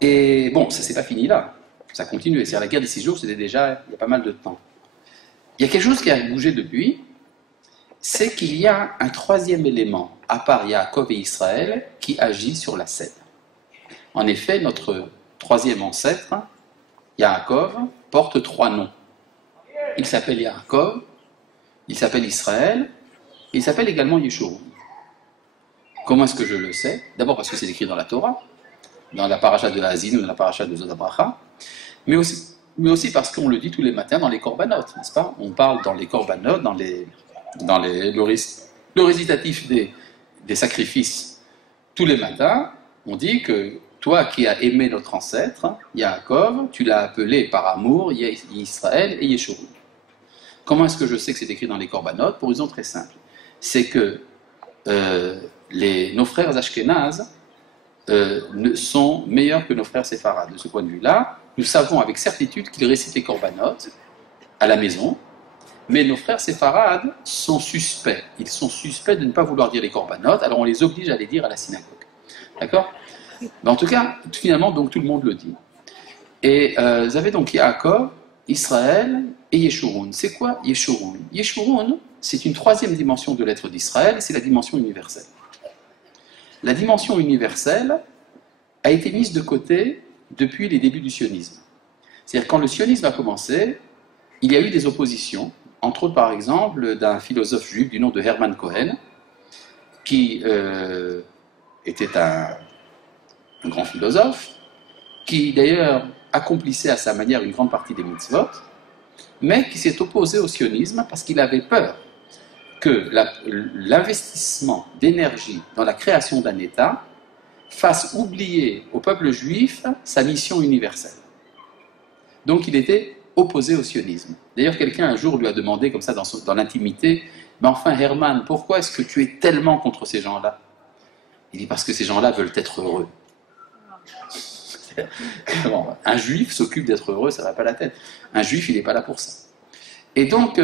Et bon, ça s'est pas fini là, ça continue. C'est-à-dire la guerre des 6 jours, c'était déjà il y a pas mal de temps. Il y a quelque chose qui a bougé depuis, c'est qu'il y a un troisième élément, à part Yaakov et Israël, qui agit sur la scène. En effet, notre troisième ancêtre, Yaakov, porte 3 noms. Il s'appelle Yaakov, il s'appelle Israël, et il s'appelle également Yeshurun. Comment est-ce que je le sais? D'abord parce que c'est écrit dans la Torah, dans la paracha de Hazin ou dans la paracha de Zodabracha, mais aussi parce qu'on le dit tous les matins dans les corbanotes, n'est-ce pas? On parle dans les corbanotes, le récitatif des sacrifices tous les matins, on dit que toi qui as aimé notre ancêtre, Yaakov, tu l'as appelé par amour Israël et Yeshurun. Comment est-ce que je sais que c'est écrit dans les corbanotes? Pour une raison très simple. C'est que nos frères ashkénazes sont meilleurs que nos frères séfarades. De ce point de vue-là, nous savons avec certitude qu'ils récitent les corbanotes à la maison, mais nos frères séfarades sont suspects. Ils sont suspects de ne pas vouloir dire les corbanotes, alors on les oblige à les dire à la synagogue. D'accord? Mais en tout cas, finalement, donc, tout le monde le dit. Et vous avez donc Yaakov, Israël et Yeshurun. C'est quoi Yeshurun? Yeshurun, c'est une troisième dimension de l'être d'Israël, c'est la dimension universelle. La dimension universelle a été mise de côté depuis les débuts du sionisme. C'est-à-dire quand le sionisme a commencé, il y a eu des oppositions, entre autres par exemple d'un philosophe juif du nom de Hermann Cohen, qui était un grand philosophe, qui d'ailleurs accomplissait à sa manière une grande partie des mitzvot, mais qui s'est opposé au sionisme parce qu'il avait peur que l'investissement d'énergie dans la création d'un État fasse oublier au peuple juif sa mission universelle. Donc il était opposé au sionisme. D'ailleurs, quelqu'un un jour lui a demandé, comme ça dans l'intimité, « Mais enfin Hermann, pourquoi est-ce que tu es tellement contre ces gens-là » Il dit « Parce que ces gens-là veulent être heureux. » Un juif s'occupe d'être heureux, ça ne va pas la tête. Un juif, il n'est pas là pour ça. Et donc,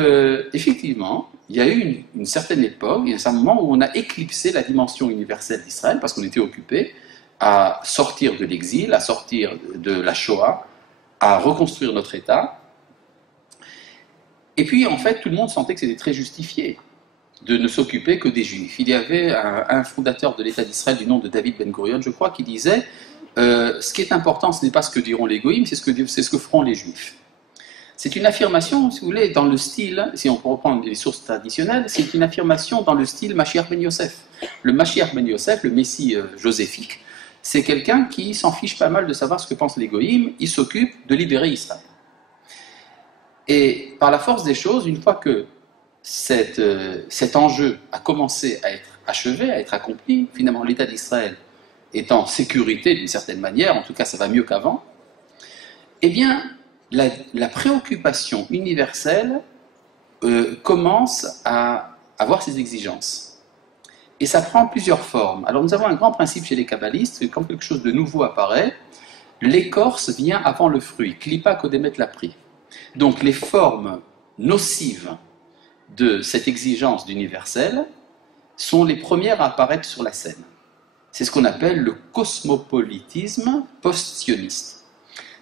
effectivement, il y a eu une certaine époque, il y a un certain moment où on a éclipsé la dimension universelle d'Israël parce qu'on était occupé à sortir de l'exil, à sortir de la Shoah, à reconstruire notre État. Et puis, en fait, tout le monde sentait que c'était très justifié de ne s'occuper que des Juifs. Il y avait un fondateur de l'État d'Israël du nom de David Ben-Gurion, je crois, qui disait ce qui est important, ce n'est pas ce que diront les goïms, c'est ce que feront les Juifs. C'est une affirmation, si vous voulez, dans le style, si on peut reprendre les sources traditionnelles, c'est une affirmation dans le style Mashiach ben Yosef. Le Mashiach ben Yosef, le Messie joséphique, c'est quelqu'un qui s'en fiche pas mal de savoir ce que pensent les goïms, il s'occupe de libérer Israël. Et par la force des choses, une fois que cet enjeu a commencé à être achevé, à être accompli, finalement l'État d'Israël est en sécurité d'une certaine manière, en tout cas ça va mieux qu'avant, eh bien la préoccupation universelle commence à avoir ses exigences. Et ça prend plusieurs formes. Alors nous avons un grand principe chez les kabbalistes, que quand quelque chose de nouveau apparaît, l'écorce vient avant le fruit, klipa kodemet lapri. Donc les formes nocives de cette exigence d'universel sont les premières à apparaître sur la scène. C'est ce qu'on appelle le cosmopolitisme post-sioniste.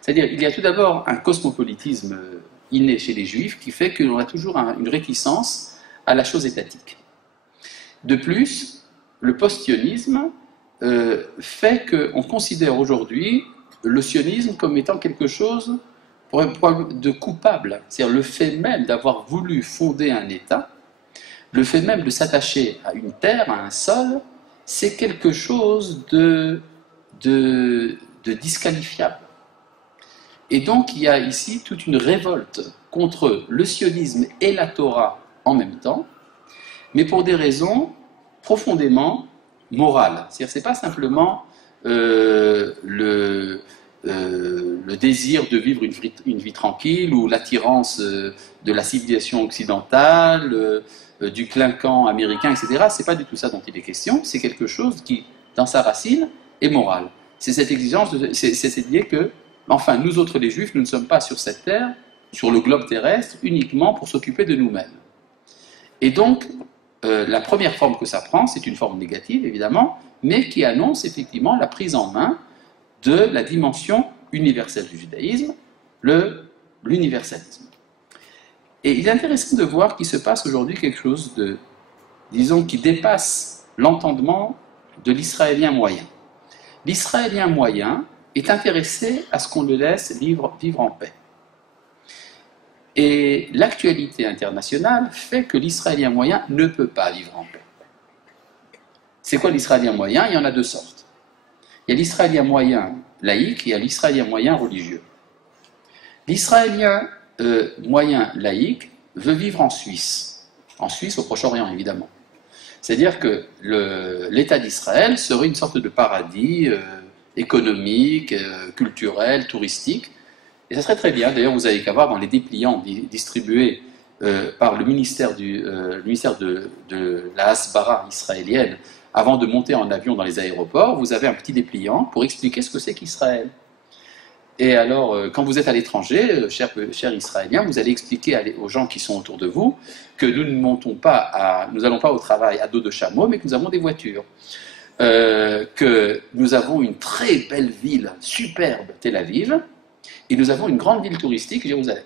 C'est-à-dire qu'il y a tout d'abord un cosmopolitisme inné chez les juifs qui fait que l'on a toujours une réticence à la chose étatique. De plus, le post-sionisme fait qu'on considère aujourd'hui le sionisme comme étant quelque chose de coupable. C'est-à-dire le fait même d'avoir voulu fonder un État, le fait même de s'attacher à une terre, à un sol, c'est quelque chose de disqualifiable. Et donc il y a ici toute une révolte contre le sionisme et la Torah en même temps, mais pour des raisons profondément morales. C'est-à-dire que ce n'est pas simplement le désir de vivre une vie tranquille ou l'attirance de la civilisation occidentale, du clinquant américain, etc. Ce n'est pas du tout ça dont il est question, c'est quelque chose qui, dans sa racine, est moral. C'est cette exigence, c'est cette idée que, enfin, nous autres les Juifs, nous ne sommes pas sur cette terre, sur le globe terrestre, uniquement pour s'occuper de nous-mêmes. Et donc, la première forme que ça prend, c'est une forme négative, évidemment, mais qui annonce effectivement la prise en main de la dimension universelle du judaïsme, l'universalisme. Et il est intéressant de voir qu'il se passe aujourd'hui quelque chose de, disons, qui dépasse l'entendement de l'Israélien moyen. L'Israélien moyen est intéressé à ce qu'on le laisse vivre en paix. Et l'actualité internationale fait que l'Israélien moyen ne peut pas vivre en paix. C'est quoi l'Israélien moyen? Il y en a deux sortes. Il y a l'Israélien moyen laïque et il y a l'Israélien moyen religieux. L'Israélien moyen laïque veut vivre en Suisse au Proche-Orient évidemment. C'est-à-dire que l'État d'Israël serait une sorte de paradis économique, culturel, touristique, et ça serait très bien. D'ailleurs, vous avez qu'à voir dans les dépliants distribués par le ministère de la Hasbara israélienne, avant de monter en avion dans les aéroports, vous avez un petit dépliant pour expliquer ce que c'est qu'Israël. Et alors, quand vous êtes à l'étranger, chers Israéliens, vous allez expliquer aux gens qui sont autour de vous que nous n'allons pas au travail à dos de chameau, mais que nous avons des voitures. Que nous avons une très belle ville, superbe, Tel Aviv, et nous avons une grande ville touristique, Jérusalem.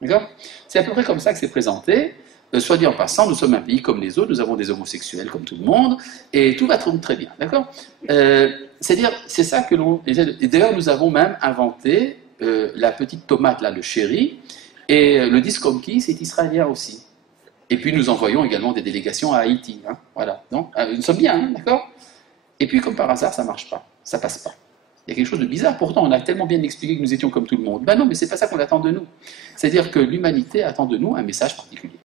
D'accord? C'est à peu près comme ça que c'est présenté. Soit dit en passant, nous sommes un pays comme les autres, nous avons des homosexuels comme tout le monde, et tout va très bien, d'accord? C'est-à-dire, c'est ça que l'on... Et d'ailleurs, nous avons même inventé la petite tomate, là, le chéri, et le disque conquis, c'est israélien aussi. Et puis, nous envoyons également des délégations à Haïti, hein, voilà. Donc, nous sommes bien, hein, d'accord? Et puis, comme par hasard, ça ne marche pas, ça passe pas. Il y a quelque chose de bizarre. Pourtant, on a tellement bien expliqué que nous étions comme tout le monde. Ben non, mais c'est pas ça qu'on attend de nous. C'est-à-dire que l'humanité attend de nous un message particulier.